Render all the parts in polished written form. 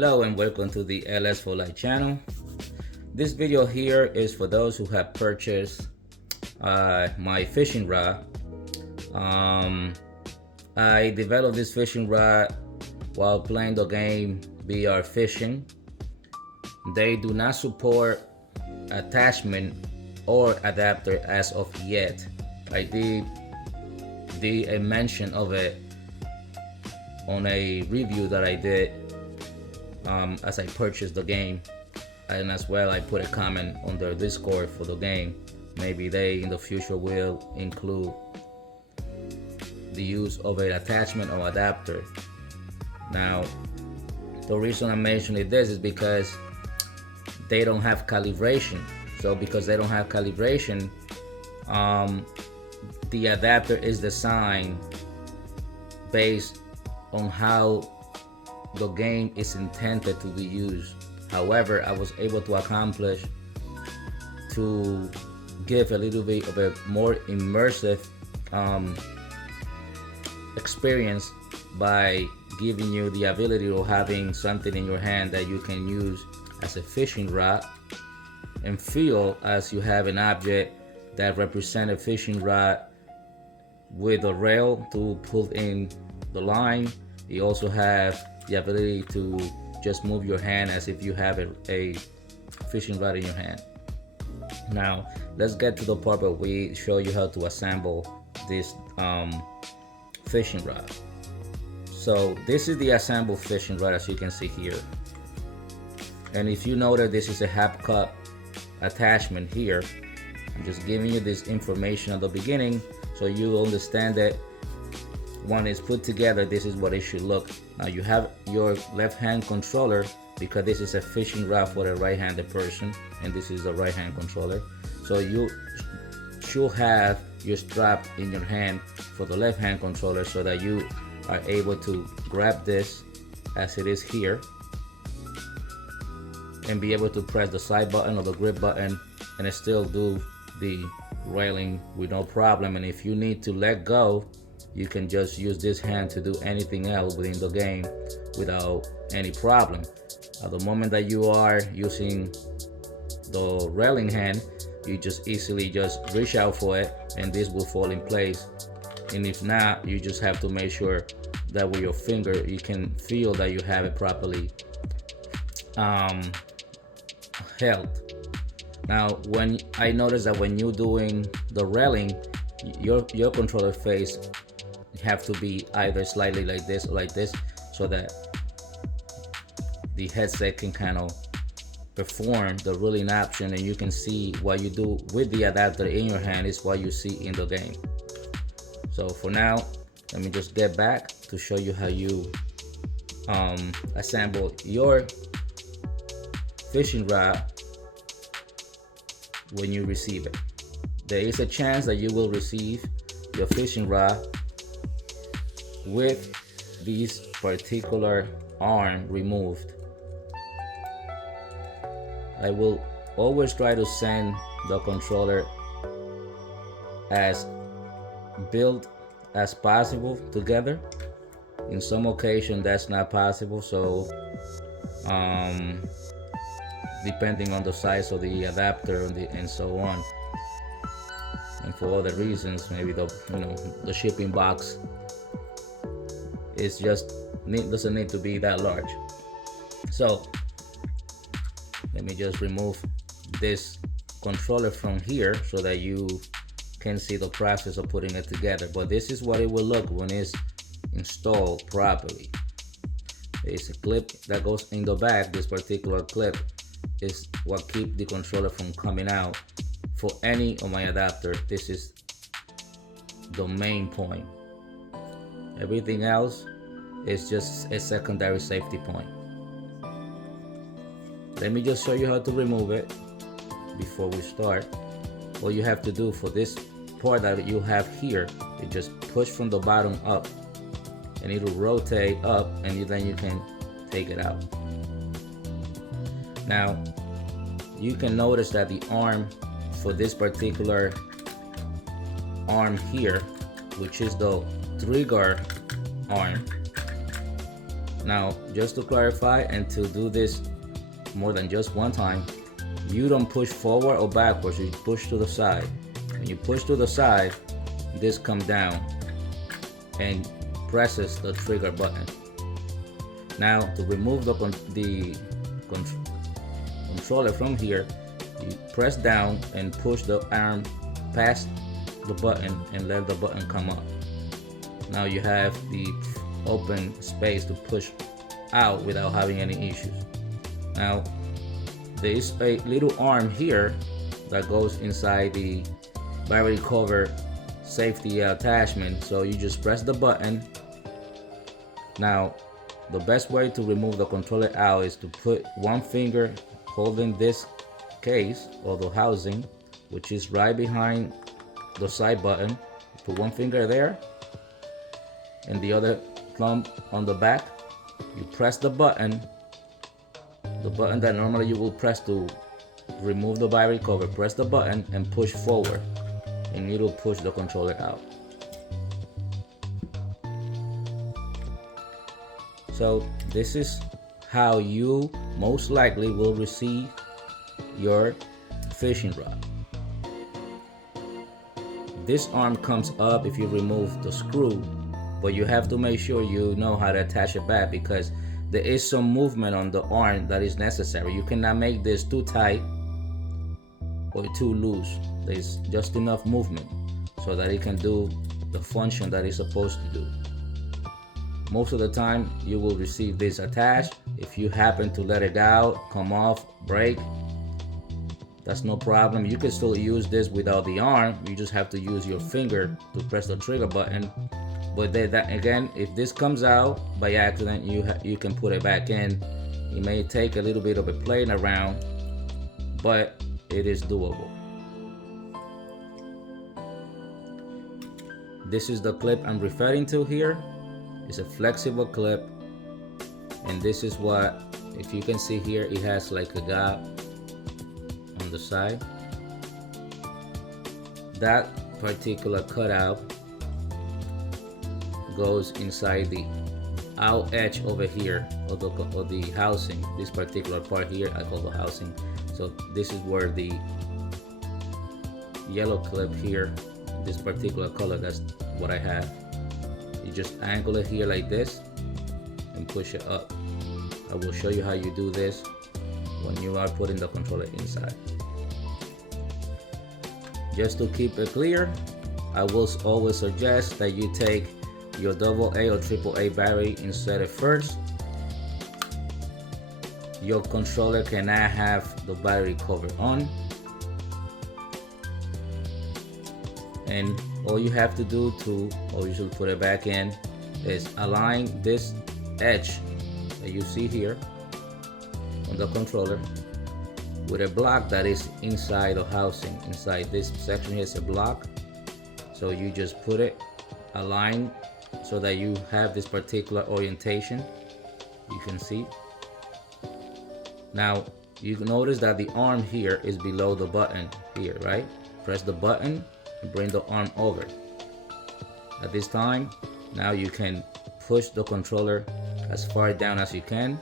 Hello and welcome to the LS-Frod1 channel. This video here is for those who have purchased my fishing rod. I developed this fishing rod while playing the game VR Fishing. They do not support attachment or adapter as of yet. I did a mention of it on a review that I did as I purchased the game, and as well I put a comment on their Discord for the game. Maybe they in the future will include the use of an attachment or adapter. Now the reason I'm mentioning this is because they don't have calibration. So because they don't have calibration, the adapter is designed based on how the game is intended to be used. However, I was able to accomplish to give a little bit of a more immersive experience by giving you the ability of having something in your hand that you can use as a fishing rod and feel as you have an object that represents a fishing rod with a rail to pull in the line. You also have the ability to just move your hand as if you have a fishing rod in your hand. Now let's get to the part where we show you how to assemble this fishing rod. So this is the assembled fishing rod, as you can see here. And if you notice, this is a half cup attachment here. I'm just giving you this information at the beginning so you understand that when it's put together, this is what it should look. Now you have your left hand controller because this is a fishing rod for a right-handed person, and this is a right-hand controller. So you should have your strap in your hand for the left-hand controller so that you are able to grab this as it is here and be able to press the side button or the grip button and still do the railing with no problem. And if you need to let go, you can just use this hand to do anything else within the game without any problem. At the moment that you are using the railing hand, you just easily just reach out for it and this will fall in place. And if not, you just have to make sure that with your finger you can feel that you have it properly held. Now when I noticed that when you're doing the railing, your controller face have to be either slightly like this or like this so that the headset can kind of perform the ruling option, and you can see what you do with the adapter in your hand is what you see in the game. So for now, let me just get back to show you how you assemble your fishing rod when you receive it. There is a chance that you will receive your fishing rod with this particular arm removed. I will always try to send the controller as built as possible together. In some occasion that's not possible, so depending on the size of the adapter and so on, and for other reasons, maybe the shipping box doesn't need to be that large. So let me just remove this controller from here so that you can see the process of putting it together. But this is what it will look when it's installed properly. There's a clip that goes in the back. This particular clip is what keeps the controller from coming out for any of my adapter. This is the main point. Everything else is just a secondary safety point. Let me just show you how to remove it before we start. All you have to do for this part that you have here is just push from the bottom up and it'll rotate up, and then you can take it out. Now you can notice that the arm for this particular arm here, which is the trigger arm, Now, just to clarify and to do this more than just one time, you don't push forward or backwards, you push to the side. When you push to the side, this comes down and presses the trigger button. Now, to remove the controller from here, you press down and push the arm past the button and let the button come up. Now you have the open space to push out without having any issues. Now, there is a little arm here that goes inside the battery cover safety attachment, so you just press the button. Now, the best way to remove the controller out is to put one finger holding this case or the housing, which is right behind the side button. Put one finger there and the other thumb on the back. You press the button that normally you will press to remove the battery cover. Press the button and push forward, and it'll push the controller out. So this is how you most likely will receive your fishing rod. This arm comes up if you remove the screw, but you have to make sure you know how to attach it back, because there is some movement on the arm that is necessary. You cannot make this too tight or too loose. There's just enough movement so that it can do the function that it's supposed to do. Most of the time you will receive this attached. If you happen to let it out, come off, break, that's no problem. You can still use this without the arm. You just have to use your finger to press the trigger button. But that again, if this comes out by accident, you can put it back in. It may take a little bit of a playing around, but it is doable. This is the clip I'm referring to here. It's a flexible clip, and this is what, if you can see here, it has like a gap on the side. That particular cutout goes inside the out edge over here of the housing. This particular part here I call the housing. So this is where the yellow clip here, this particular color, that's what I have. You just angle it here like this and push it up. I will show you how you do this when you are putting the controller inside. Just to keep it clear, I will always suggest that you take your AA or AAA battery, insert it first. Your controller cannot have the battery cover on, and all you have to do to, or you should put it back in, is align this edge that you see here on the controller with a block that is inside the housing. Inside this section here is a block, so you just put it aligned so that you have this particular orientation. You can see. Now you can notice that the arm here is below the button here, right? Press the button and bring the arm over. At this time, now you can push the controller as far down as you can.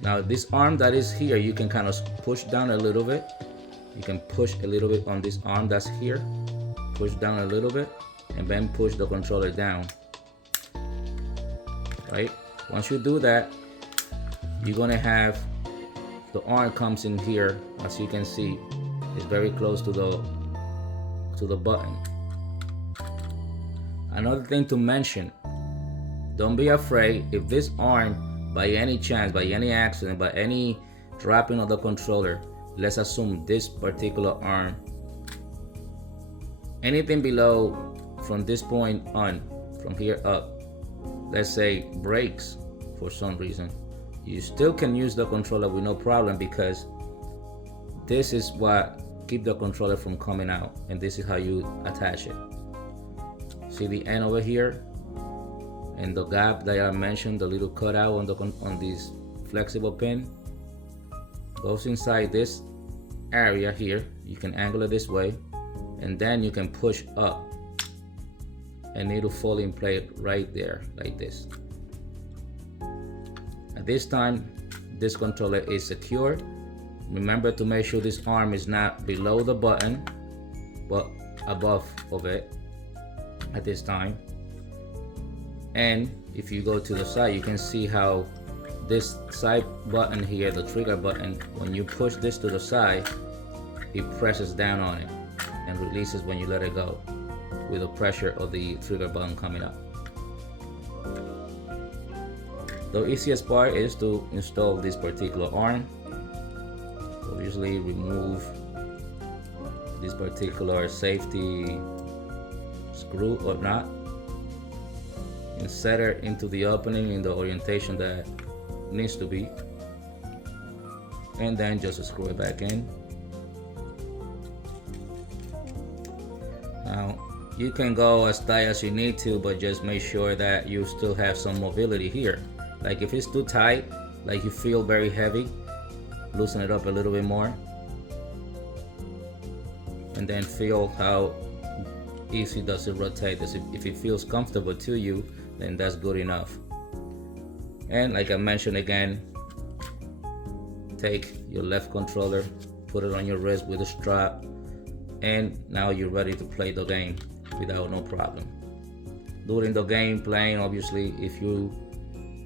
Now this arm that is here, you can kind of push down a little bit. You can push a little bit on this arm that's here. Push down a little bit and then push the controller down. Right? Once you do that, you're gonna have the arm comes in here. As you can see, it's very close to the button. Another thing to mention, don't be afraid if this arm, by any chance, by any accident, by any dropping of the controller, let's assume this particular arm, anything below from this point on, from here up, let's say breaks for some reason, you still can use the controller with no problem, because this is what keep the controller from coming out, and this is how you attach it. See the end over here and the gap that I mentioned, the little cutout on this flexible pin goes inside this area here. You can angle it this way, and then you can push up and it'll fall in place right there like this. At this time, this controller is secure. Remember to make sure this arm is not below the button, but above of it at this time. And if you go to the side, you can see how this side button here, the trigger button, when you push this to the side, it presses down on it and releases when you let it go, with the pressure of the trigger button coming up. The easiest part is to install this particular arm. Obviously remove this particular safety screw or nut and set it into the opening in the orientation that needs to be, and then just screw it back in. Now you can go as tight as you need to, but just make sure that you still have some mobility here. Like if it's too tight, like you feel very heavy, loosen it up a little bit more, and then feel how easy does it rotate. If it feels comfortable to you, then that's good enough. And like I mentioned again, take your left controller, put it on your wrist with a strap, and now you're ready to play the game without no problem. During the game playing, obviously, if you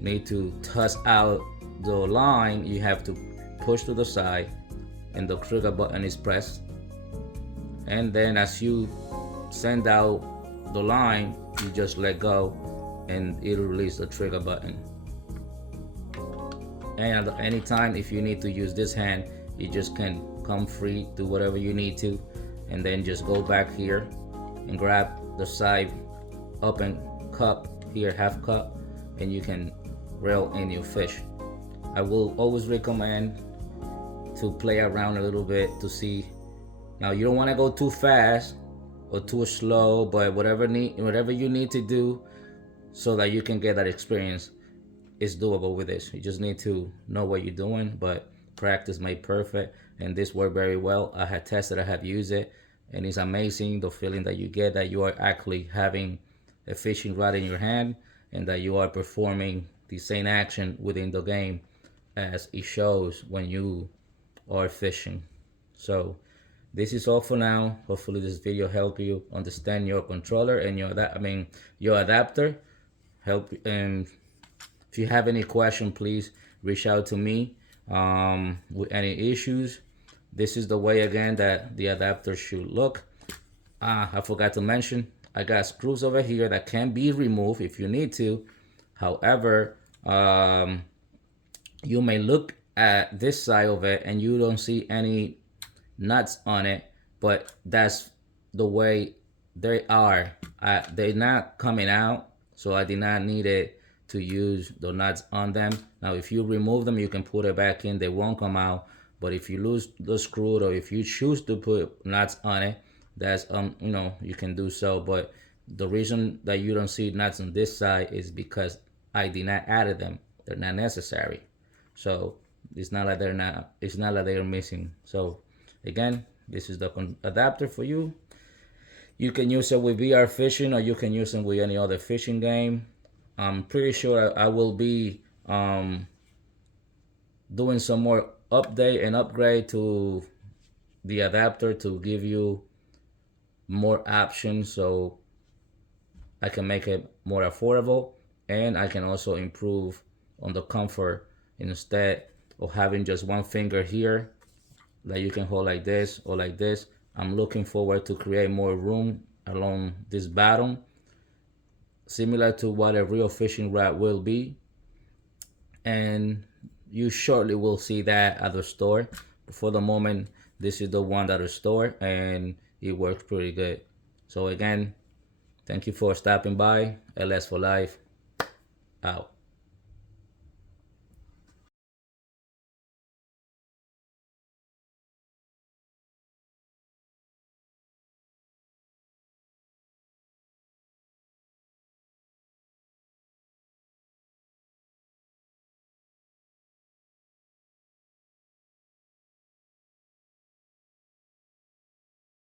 need to toss out the line, you have to push to the side and the trigger button is pressed, and then as you send out the line, you just let go and it'll release the trigger button. And at any time, if you need to use this hand, you just can come free, do whatever you need to, and then just go back here and grab the side open cup here, half cup, and you can reel in your fish. I will always recommend to play around a little bit to see. Now you don't want to go too fast or too slow, but whatever you need to do so that you can get that experience is doable with this. You just need to know what you're doing, but practice made perfect, and this worked very well. I had tested, I have used it, and it's amazing the feeling that you get that you are actually having a fishing rod in your hand and that you are performing the same action within the game as it shows when you are fishing. So this is all for now. Hopefully this video helped you understand your controller and your adapter. And if you have any question, please reach out to me with any issues. This is the way again that the adapter should look. I forgot to mention, I got screws over here that can be removed if you need to. However, you may look at this side of it and you don't see any nuts on it, but that's the way they are. They're not coming out, so I did not need it to use the nuts on them. Now if you remove them, you can put it back in, they won't come out. But if you lose the screw, or if you choose to put nuts on it, that's you can do so. But the reason that you don't see nuts on this side is because I did not add them. They're not necessary. So it's not like they're missing. So again, this is the adapter for you. You can use it with VR fishing, or you can use it with any other fishing game. I'm pretty sure I will be doing some more update and upgrade to the adapter to give you more options, so I can make it more affordable, and I can also improve on the comfort. Instead of having just one finger here that you can hold like this or like this, I'm looking forward to create more room along this bottom, similar to what a real fishing rod will be. And you shortly will see that at the store. But for the moment, this is the one at the store, and it works pretty good. So again, thank you for stopping by. LS for life, out.